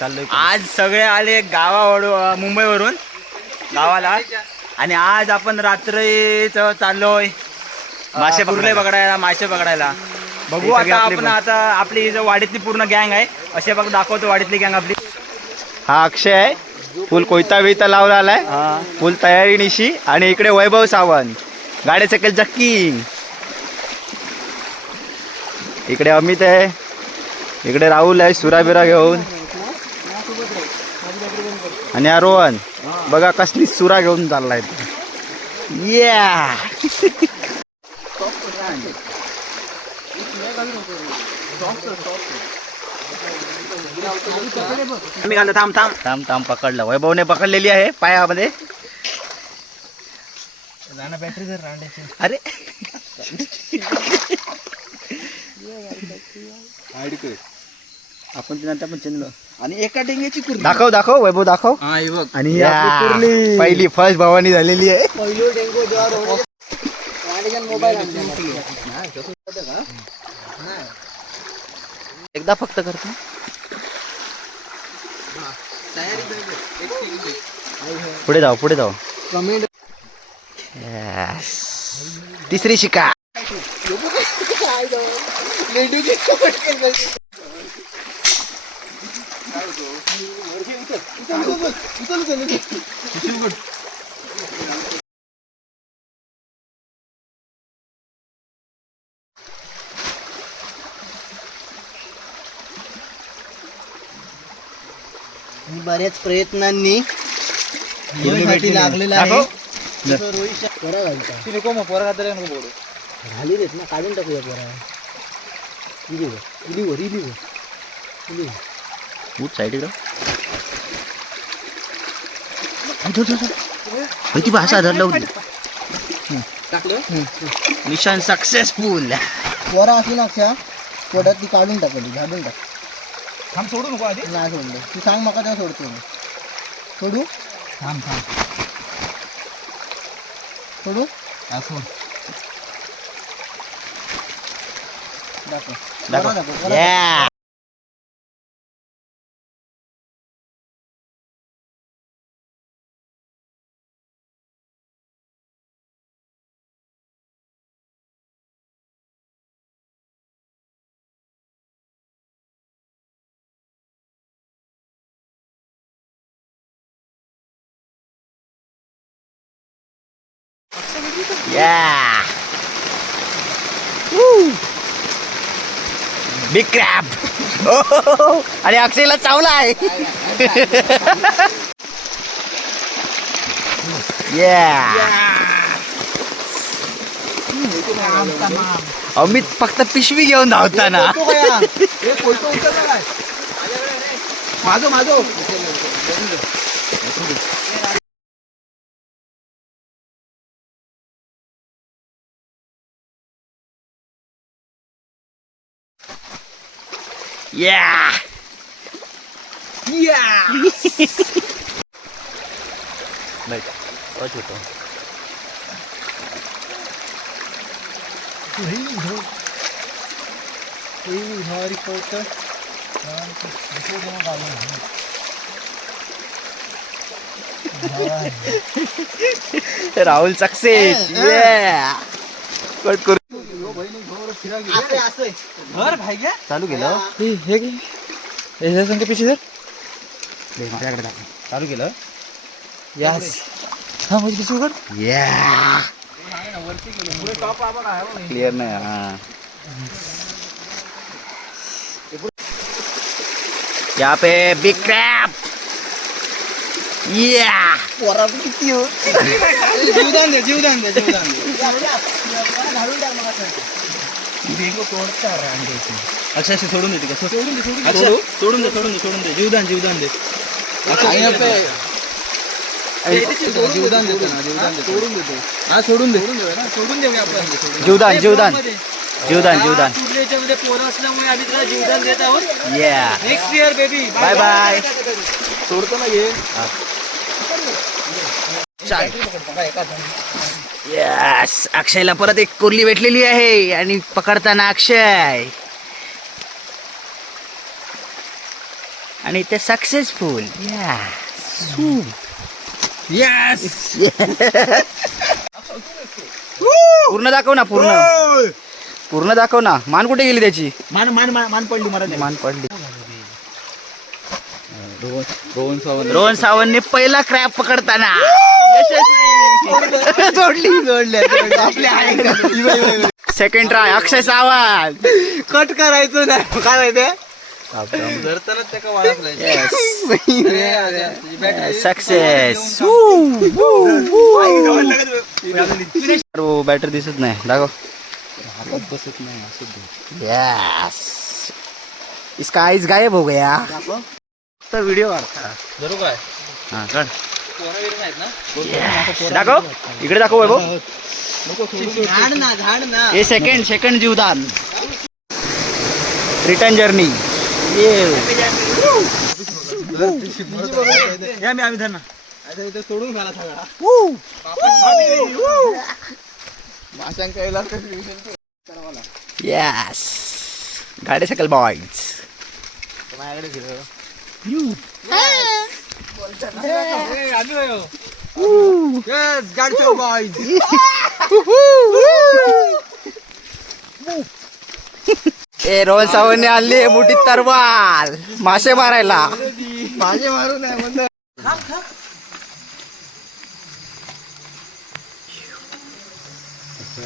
चाललोय आज सगळे आले गावावरून मुंबईवरून गावाला आणि आज आपण रात्रीच चाललोय मासे पकडायला मासे पकडायला बघू आता आपण आता आपली जो वाडीतली पूर्ण गँग आहे असे बघ दाखवतो वाडीतली गँग आपली. हा अक्षय आहे. फुल कोयता बिता लावला आलाय. फुल तयारी निशी. आणि इकडे वैभव सावंत गाड्या सकल जक्किंग. इकडे अमित आहे. इकडे राहुल आहे सुराबिरा घेऊन. आणि हा रोहन बघा कसली सुरा घेऊन चाललाय. या मी घालतो थांब थांब थांब थांब पकडलं. वैभवने पकडलेली आहे पायामध्ये. बॅटरी जर रांड्याची अरे आपण नंतर पण चिनलो आणि एका डेंग्याची कुर्ली दाखव दाखव वैभव दाखव. आणि ही आपली कुर्ली पहिली फर्स्ट भवानी झालेली आहे. पहिलो डेंगू मोबाईल एकदा फक्त करतो. पुढे जाऊ पुढे जाऊ. तिसरी शिका. बऱ्याच प्रयत्नांनी लागलेला आहे. घाली देत ना काढून टाकूया ती भाषा धरलं होती. Mission successful. पोरा असली ना अक्षा पोटात ती काढून टाकली झाडून टाक. थांब सोडू नको आधी. नाही सोडलं तू सांग मका तेव्हा सोडतो मी. सोडू थांब थांब सोडू सोड दाखव दाखव. दाखव Yeah. Yeah. Woo. Big crab. Oh, आणि अक्षयला चावला आहे. अमित फक्त पिशवी घेऊन धावताना. माझो माझो Yeah. राहुल सक्सेस. कट करू चालू केलं. पिशवी सर माझ्याकडे दाखव. चालू केलं. यस हा माझी पिशवी कर. क्लिअर नाही. हा यहाँ पे बिग क्रैब. पोरा किती जीवदान दे जीवदान दे जीवदान दे. अच्छा सोडून देते का? सोडून दे सोडून दे जीवदान दे. जीवदान देतो ना सोडून देतो. हा सोडून दे सोडून देऊया आपण. जीवदान याच्यामध्ये पोरं असल्यामुळे आम्ही तुला जीवदान देत आहोत. या next year baby. Bye bye. सोडतो ना घे. यस अक्षयला परत एक कुर्ली भेटलेली आहे. आणि पकडताना अक्षय आणि ते सक्सेसफुल. पूर्ण दाखव ना, पूर्ण दाखव ना. मान कुठे गेली त्याची? मान मान मान मान पडली मला मान पडली. रोहन सावंतने पहिला क्रॅप पकडताना सेकंड ट्राय अक्षय सावंत. कट करायचं नाही काय माहितीये सक्सेस. बॅटरी दिसत नाही, दाखव. यस, इसका आईज गायब हो गया. तर व्हिडिओ काढता हा काढ. दाखव इकडे, दाखव वैभव. हे सेकंड जीवदान. Return journey. आम्ही धरणा सोडून यस, गाडी सकल बॉईज. ए रोहन सावंतने आणली मोठी तरवाल मासे मारायला. मारू नाही